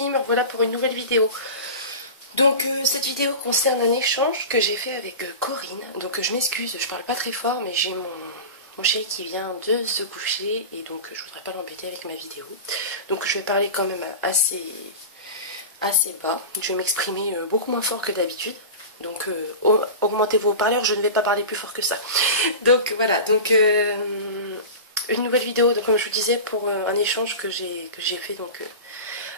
filles, me revoilà pour une nouvelle vidéo. Donc cette vidéo concerne un échange que j'ai fait avec Corinne. Donc je m'excuse, je parle pas très fort, mais j'ai mon chéri qui vient de se coucher et donc je voudrais pas l'embêter avec ma vidéo. Donc je vais parler quand même assez bas. Je vais m'exprimer beaucoup moins fort que d'habitude. Donc augmentez vos haut-parleurs, je ne vais pas parler plus fort que ça. Donc voilà, donc une nouvelle vidéo, donc, comme je vous disais, pour un échange que j'ai fait donc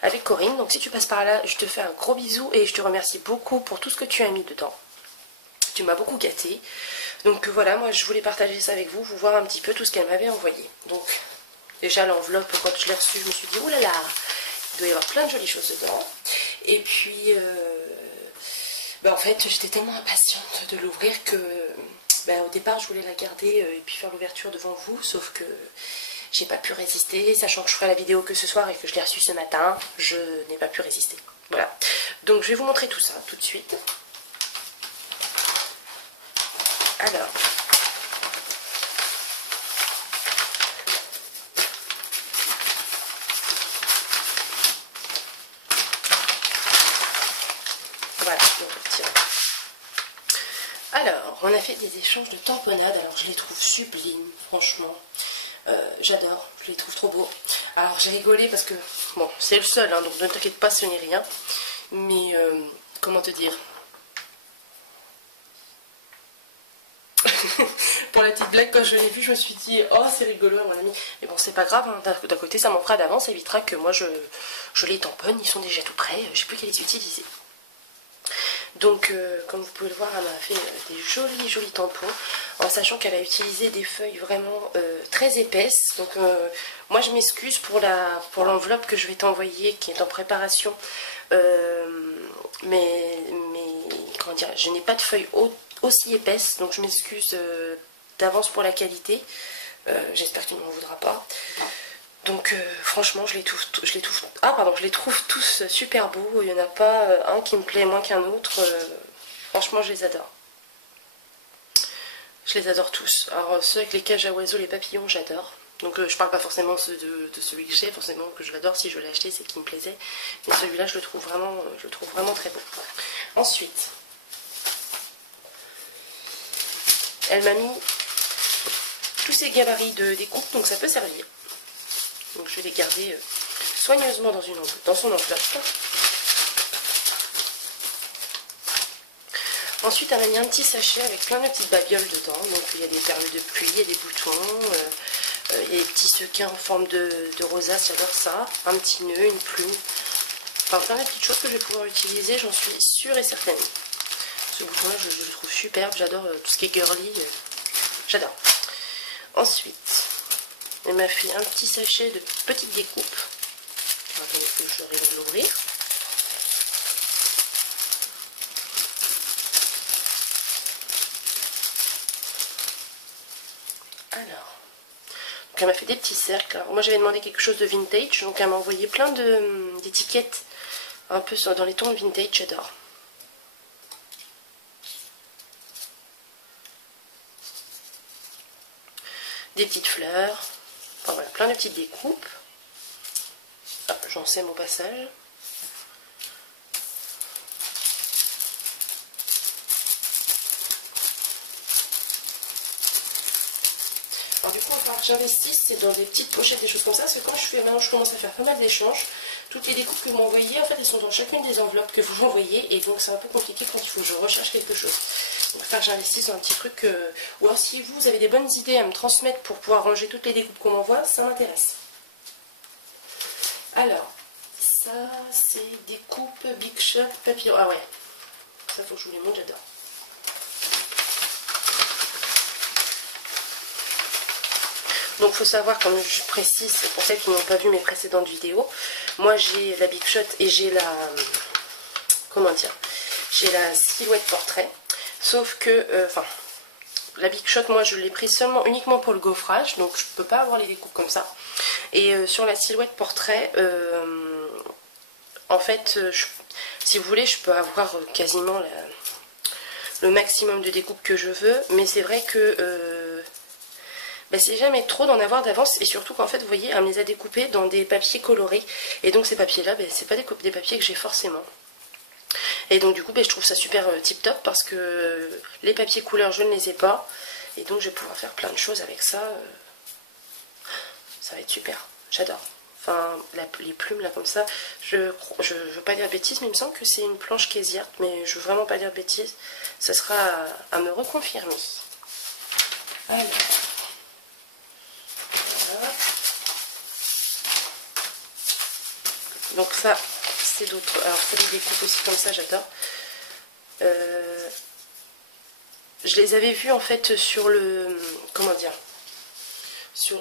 avec Corinne. Donc si tu passes par là, je te fais un gros bisou et je te remercie beaucoup pour tout ce que tu as mis dedans. Tu m'as beaucoup gâté. Donc voilà, moi je voulais partager ça avec vous, voir un petit peu tout ce qu'elle m'avait envoyé. Donc déjà l'enveloppe, quand je l'ai reçue, je me suis dit, oh là là, il doit y avoir plein de jolies choses dedans. Et puis, en fait, j'étais tellement impatiente de l'ouvrir que au départ, je voulais la garder et puis faire l'ouverture devant vous, sauf que j'ai pas pu résister, sachant que je ferai la vidéo que ce soir et que je l'ai reçue ce matin, je n'ai pas pu résister. Voilà. Donc je vais vous montrer tout ça tout de suite. Alors. Voilà, tiens. Alors, on a fait des échanges de tamponnades, alors je les trouve sublimes, franchement. J'adore, je les trouve trop beaux. Alors j'ai rigolé parce que, bon, c'est le seul, hein, donc ne t'inquiète pas, ce n'est rien. Mais, comment te dire? Pour la petite blague, quand je l'ai vue, je me suis dit, oh c'est rigolo mon ami. Mais bon, c'est pas grave, hein. D'un côté ça m'en fera d'avance, ça évitera que moi je les tamponne, ils sont déjà tout prêts, j'ai plus qu'à les utiliser. Donc comme vous pouvez le voir, elle m'a fait des jolis tampons, en sachant qu'elle a utilisé des feuilles vraiment très épaisses. Donc moi je m'excuse pour l'enveloppe que je vais t'envoyer, qui est en préparation, mais comment dire, je n'ai pas de feuilles aussi épaisses, donc je m'excuse d'avance pour la qualité. J'espère que tu ne m'en voudras pas. Donc franchement je les trouve tous super beaux. Il n'y en a pas un qui me plaît moins qu'un autre. Franchement je les adore. Je les adore tous. Alors ceux avec les cages à oiseaux, les papillons, j'adore. Donc je parle pas forcément de celui que j'ai, forcément que je l'adore. Si je l'ai acheté, c'est qu'il me plaisait. Mais celui-là je le trouve vraiment très beau. Ensuite, elle m'a mis tous ces gabarits de découpe, donc ça peut servir. Donc je vais les garder soigneusement dans son enveloppe. Ensuite, elle m'a mis un petit sachet avec plein de petites babioles dedans. Donc il y a des perles de pluie, il y a des boutons, il y a des petits sequins en forme de rosace, j'adore ça. Un petit nœud, une plume. Enfin, plein de petites choses que je vais pouvoir utiliser, j'en suis sûre et certaine. Ce bouton-là, je le trouve superbe, j'adore tout ce qui est girly, j'adore. Ensuite, elle m'a fait un petit sachet de petites découpes. Attendez que j'arrive à l'ouvrir. Alors, donc elle m'a fait des petits cercles. Alors, moi j'avais demandé quelque chose de vintage, donc elle m'a envoyé plein d'étiquettes un peu dans les tons de vintage, j'adore. Des petites fleurs, enfin voilà, plein de petites découpes. J'en sème au passage. Alors du coup, il va falloir que j'investisse, c'est dans des petites pochettes, des choses comme ça, parce que quand maintenant je commence à faire pas mal d'échanges, toutes les découpes que vous m'envoyez, en fait, elles sont dans chacune des enveloppes que vous m'envoyez, et donc c'est un peu compliqué quand il faut que je recherche quelque chose. Donc il va falloir que j'investisse dans un petit truc, ou alors si vous avez des bonnes idées à me transmettre pour pouvoir ranger toutes les découpes qu'on m'envoie, ça m'intéresse. Alors, ça c'est découpe Big Shot papillon. Ah ouais, ça faut que je vous les montre, j'adore. Donc il faut savoir, comme je précise, pour celles qui n'ont pas vu mes précédentes vidéos, moi j'ai la Big Shot et j'ai la, comment dire, j'ai la silhouette portrait, sauf que, la Big Shot, moi je l'ai prise uniquement pour le gaufrage, donc je ne peux pas avoir les découpes comme ça. Et sur la silhouette portrait, en fait, si vous voulez, je peux avoir quasiment le maximum de découpes que je veux, mais c'est vrai que bah, c'est jamais trop d'en avoir d'avance. Et surtout qu'en fait, vous voyez, elle me les a découpés dans des papiers colorés. Et donc ces papiers-là, bah, c'est pas des papiers que j'ai forcément. Et donc du coup, bah, je trouve ça super tip top parce que les papiers couleurs, je ne les ai pas. Et donc je vais pouvoir faire plein de choses avec ça. Ça va être super. J'adore. Enfin, les plumes là comme ça, je veux pas dire bêtises, mais il me semble que c'est une planche Kéziart, mais je veux vraiment pas dire bêtises. Ça sera à me reconfirmer. Alors, voilà. Donc ça, c'est d'autres. Alors ça, les découpes aussi comme ça, j'adore. Je les avais vus en fait sur le... Comment dire,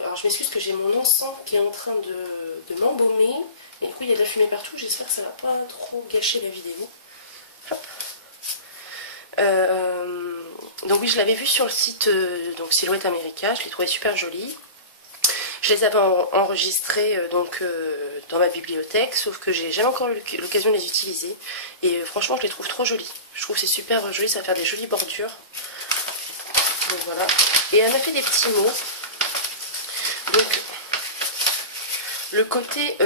alors je m'excuse que j'ai mon encens qui est en train de m'embaumer. Et du coup il y a de la fumée partout. J'espère que ça va pas trop gâcher la vidéo. Hop. Donc oui, je l'avais vu sur le site donc Silhouette America. Je l'ai trouvé super joli. Je les avais enregistrés dans ma bibliothèque, sauf que j'ai jamais encore eu l'occasion de les utiliser. Et franchement, je les trouve trop jolis. Je trouve que c'est super joli, ça va faire des jolies bordures. Donc voilà. Et elle m'a fait des petits mots. Donc, le côté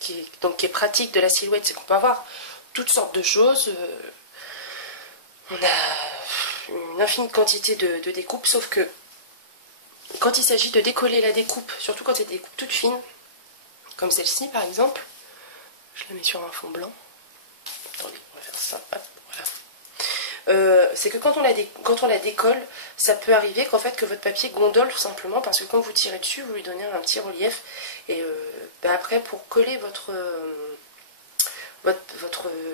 qui est pratique de la silhouette, c'est qu'on peut avoir toutes sortes de choses. On a une infinie quantité de découpes, sauf que quand il s'agit de décoller la découpe, surtout quand c'est des découpes toutes fines, comme celle-ci par exemple, je la mets sur un fond blanc. Attendez, on va faire ça. Hop, voilà. C'est que quand on la décolle, ça peut arriver qu'en fait que votre papier gondole tout simplement parce que quand vous tirez dessus, vous lui donnez un petit relief. Et après, pour coller votre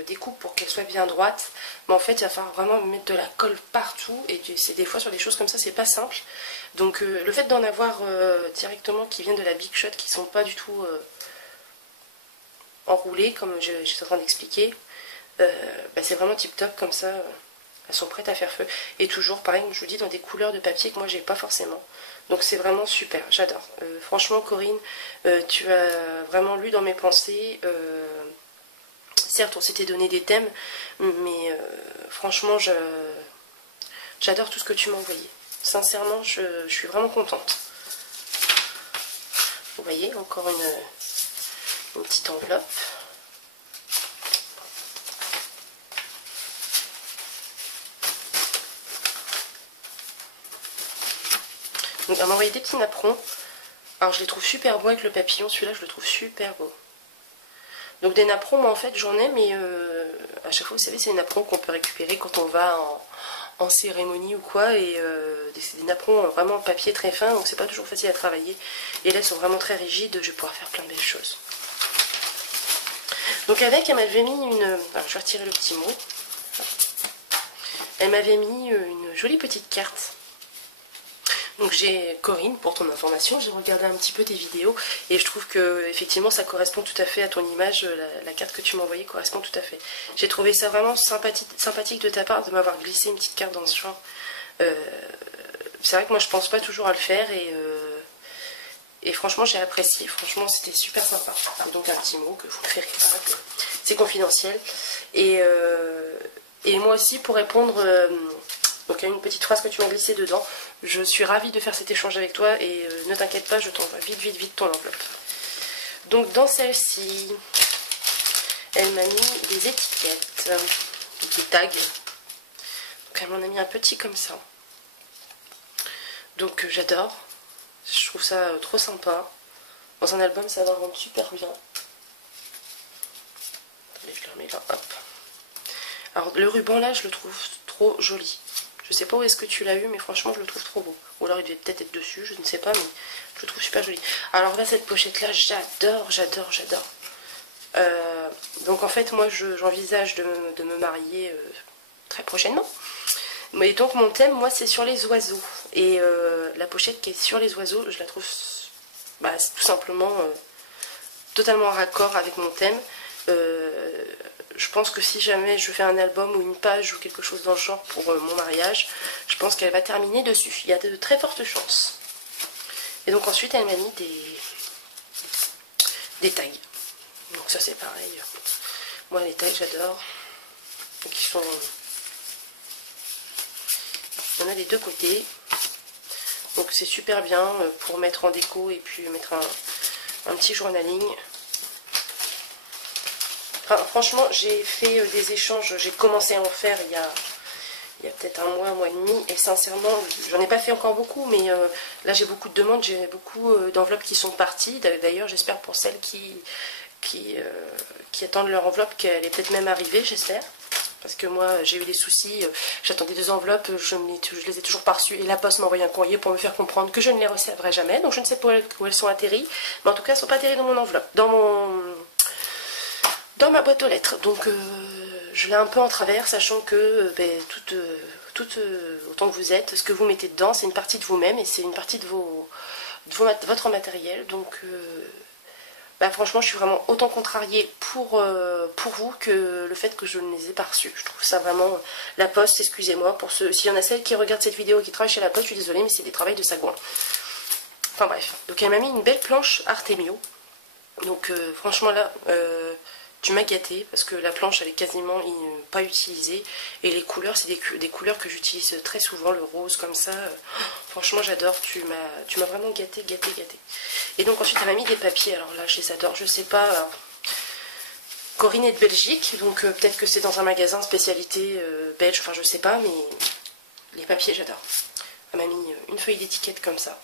découpe pour qu'elle soit bien droite, mais en fait il va falloir vraiment mettre de la colle partout et c'est des fois sur des choses comme ça c'est pas simple. Donc le fait d'en avoir directement qui viennent de la Big Shot, qui sont pas du tout enroulées comme j'étais en train d'expliquer, bah, c'est vraiment tip top comme ça. Elles sont prêtes à faire feu et toujours pareil, je vous dis, dans des couleurs de papier que moi j'ai pas forcément. Donc c'est vraiment super, j'adore. Franchement Corinne, tu as vraiment lu dans mes pensées. Certes, on s'était donné des thèmes, mais franchement, j'adore tout ce que tu m'as envoyé. Sincèrement, je suis vraiment contente. Vous voyez, encore une petite enveloppe. Donc, elle m'a envoyé des petits napperons. Alors, je les trouve super beaux avec le papillon. Celui-là, je le trouve super beau. Donc des napperons, moi en fait j'en ai, mais à chaque fois vous savez c'est des napperons qu'on peut récupérer quand on va en cérémonie ou quoi, et c'est des napperons vraiment en papier très fin, donc c'est pas toujours facile à travailler, et là ils sont vraiment très rigides, je vais pouvoir faire plein de belles choses. Donc avec, elle m'avait mis une... Alors je vais retirer le petit mot. Elle m'avait mis une jolie petite carte. Donc j'ai Corinne, pour ton information, j'ai regardé un petit peu tes vidéos et je trouve que effectivement ça correspond tout à fait à ton image, la carte que tu m'as envoyée correspond tout à fait. J'ai trouvé ça vraiment sympathique de ta part de m'avoir glissé une petite carte dans ce genre. C'est vrai que moi je pense pas toujours à le faire et franchement j'ai apprécié, franchement c'était super sympa. Donc un petit mot que vous me ferez pas, c'est confidentiel. Et moi aussi pour répondre... Donc il y a une petite phrase que tu m'as glissée dedans. Je suis ravie de faire cet échange avec toi et ne t'inquiète pas, je t'envoie vite ton enveloppe. Donc dans celle-ci, elle m'a mis des étiquettes, des tags. Donc elle m'en a mis un petit comme ça. Donc j'adore. Je trouve ça trop sympa. Dans un album, ça va rendre super bien. Allez, je le remets là, hop. Alors le ruban là, je le trouve trop joli. Je sais pas où est-ce que tu l'as eu, mais franchement je le trouve trop beau. Ou alors il devait peut-être être dessus, je ne sais pas, mais je le trouve super joli. Alors là, cette pochette là, j'adore. Donc en fait, moi j'envisage de me marier très prochainement. Et donc mon thème, moi, c'est sur les oiseaux. Et la pochette qui est sur les oiseaux, je la trouve tout simplement totalement en raccord avec mon thème. Je pense que si jamais je fais un album ou une page ou quelque chose dans le genre pour mon mariage, je pense qu'elle va terminer dessus. Il y a de très fortes chances. Et donc ensuite, elle m'a mis des tags. Donc ça c'est pareil. Moi les tags j'adore. Donc il y en a des deux côtés. Donc c'est super bien pour mettre en déco et puis mettre un petit journaling. Enfin, franchement, j'ai fait des échanges, j'ai commencé à en faire il y a peut-être un mois et demi, et sincèrement, j'en ai pas fait encore beaucoup, mais là j'ai beaucoup de demandes, j'ai beaucoup d'enveloppes qui sont parties. D'ailleurs, j'espère pour celles qui attendent leur enveloppe qu'elle est peut-être même arrivée, j'espère. Parce que moi, j'ai eu des soucis, j'attendais 2 enveloppes, je les ai toujours pas reçues, et la poste m'a envoyé un courrier pour me faire comprendre que je ne les recevrai jamais, donc je ne sais pas où elles sont atterries, mais en tout cas, elles ne sont pas atterries dans mon enveloppe, dans ma boîte aux lettres. Donc, je l'ai un peu en travers, sachant que autant que vous êtes, ce que vous mettez dedans, c'est une partie de vous-même, et c'est une partie de votre matériel, donc... franchement, je suis vraiment autant contrariée pour vous que le fait que je ne les ai pas reçus. Je trouve ça vraiment... La Poste, excusez-moi, pour ceux... S'il y en a celles qui regardent cette vidéo et qui travaillent chez la Poste, je suis désolée, mais c'est des travails de sagouin. Enfin bref. Donc elle m'a mis une belle planche Artemio. Donc franchement là, tu m'as gâté, parce que la planche, elle est quasiment pas utilisée. Et les couleurs, c'est des couleurs que j'utilise très souvent, le rose comme ça. Franchement, j'adore. Tu m'as vraiment gâté. Et donc ensuite, elle m'a mis des papiers. Alors là, je les adore. Je sais pas. Alors, Corinne est de Belgique, donc peut-être que c'est dans un magasin spécialité belge. Enfin, je sais pas, mais les papiers, j'adore. Elle m'a mis une feuille d'étiquette comme ça,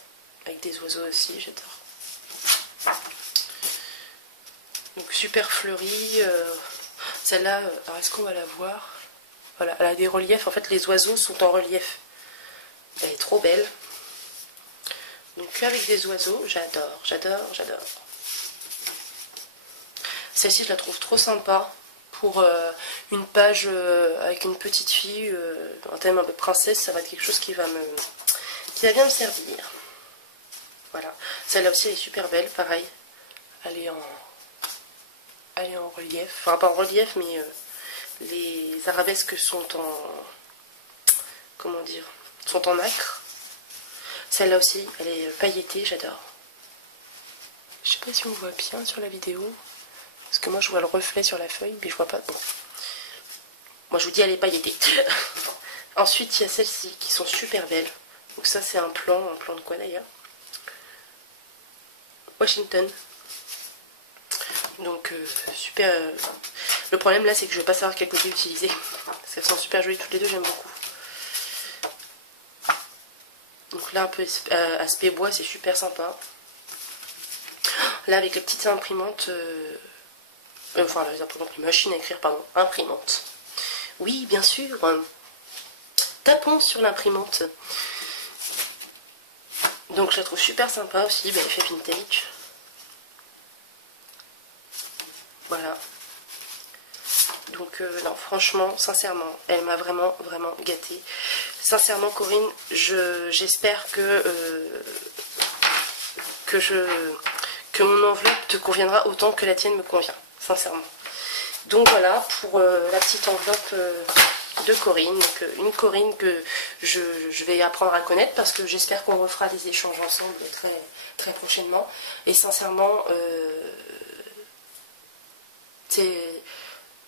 avec des oiseaux aussi. J'adore. Donc super fleurie. Celle-là, alors est-ce qu'on va la voir? Voilà, elle a des reliefs. En fait, les oiseaux sont en relief. Elle est trop belle. Donc avec des oiseaux, j'adore. Celle-ci, je la trouve trop sympa pour une page avec une petite fille, un thème un peu princesse. Ça va être quelque chose qui va bien me servir. Voilà. Celle-là aussi, elle est super belle, pareil. Elle est en relief. Enfin, pas en relief, mais les arabesques sont en... Comment dire? Sont en nacre. Celle-là aussi, elle est pailletée, j'adore. Je sais pas si on voit bien sur la vidéo. Parce que moi, je vois le reflet sur la feuille, mais je vois pas. Bon. Moi, je vous dis, elle est pailletée. Ensuite, il y a celles-ci qui sont super belles. Donc ça, c'est un plan de quoi d'ailleurs? Washington. Donc, super... Le problème là, c'est que je vais pas savoir quel côté utiliser. Parce qu'elles sont super jolies toutes les deux, j'aime beaucoup. Donc là, un peu aspect bois, c'est super sympa. Là, avec les petites imprimantes... enfin, les imprimantes, les machines à écrire, pardon. Imprimantes. Oui, bien sûr. Tapons sur l'imprimante. Donc, je la trouve super sympa aussi. Elle fait vintage. Voilà. Donc non, franchement, sincèrement, elle m'a vraiment gâtée. Sincèrement, Corinne, j'espère que mon enveloppe te conviendra autant que la tienne me convient, sincèrement. Donc voilà, pour la petite enveloppe de Corinne. Donc, une Corinne que je vais apprendre à connaître, parce que j'espère qu'on refera des échanges ensemble très prochainement. Et sincèrement,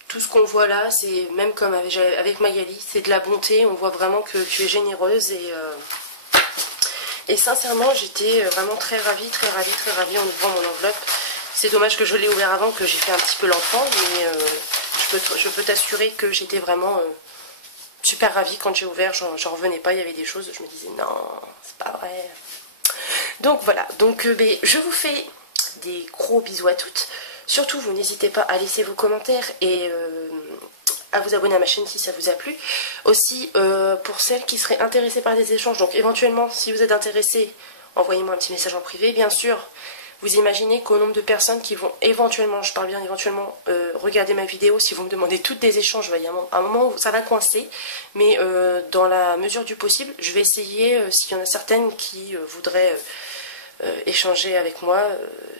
tout ce qu'on voit là, c'est même comme avec Magali, c'est de la bonté. On voit vraiment que tu es généreuse, et sincèrement, j'étais vraiment très ravie en ouvrant mon enveloppe. C'est dommage que je l'ai ouvert avant, que j'ai fait un petit peu l'enfant, mais je peux t'assurer que j'étais vraiment super ravie quand j'ai ouvert. J'en revenais pas, il y avait des choses, je me disais non, c'est pas vrai. Donc voilà, donc je vous fais des gros bisous à toutes. Surtout, vous n'hésitez pas à laisser vos commentaires et à vous abonner à ma chaîne si ça vous a plu. Aussi, pour celles qui seraient intéressées par des échanges, donc éventuellement, si vous êtes intéressés, envoyez-moi un petit message en privé. Bien sûr, vous imaginez qu'au nombre de personnes qui vont éventuellement, je parle bien éventuellement, regarder ma vidéo, si vous me demandez toutes des échanges, il y a un moment où ça va coincer. Mais dans la mesure du possible, je vais essayer, s'il y en a certaines qui voudraient... échanger avec moi,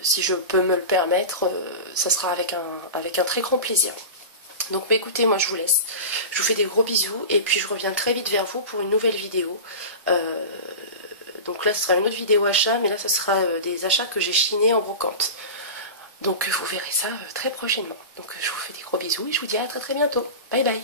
si je peux me le permettre, ça sera avec un très grand plaisir. Donc écoutez, moi je vous laisse, je vous fais des gros bisous, et puis je reviens très vite vers vous pour une nouvelle vidéo. Donc là ce sera une autre vidéo achat, mais là ce sera des achats que j'ai chinés en brocante. Donc vous verrez ça très prochainement. Donc je vous fais des gros bisous et je vous dis à très bientôt. Bye bye.